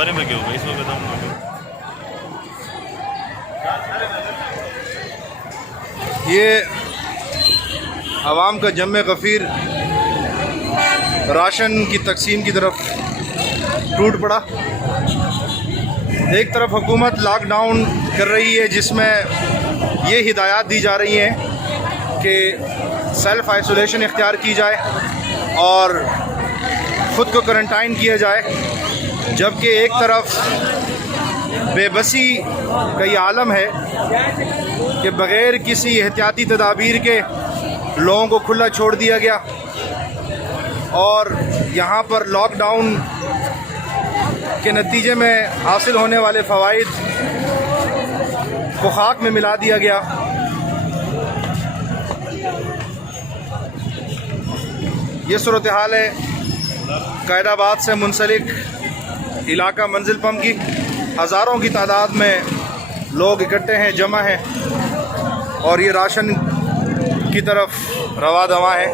बड़े में क्यों इसमें बताऊँ। ये आवाम का जम्मे गफ़ीर राशन की तकसीम की तरफ टूट पड़ा। एक तरफ हुकूमत लॉकडाउन कर रही है जिसमें ये हिदायत दी जा रही हैं कि सेल्फ़ आइसोलेशन इख्तियार की जाए और ख़ुद को क्वारंटाइन किया जाए, जबकि एक तरफ बेबसी का ये आलम है कि बग़ैर किसी एहतियाती तदाबीर के लोगों को खुला छोड़ दिया गया और यहाँ पर लॉकडाउन के नतीजे में हासिल होने वाले फ़वाइद को खाक में मिला दिया गया। ये सूरत हाल है कैदाबाद से मुंसलिक इलाका मंजिल पम्प की। हज़ारों की तादाद में लोग इकट्ठे हैं, जमा हैं और ये राशन की तरफ रवा दवा है।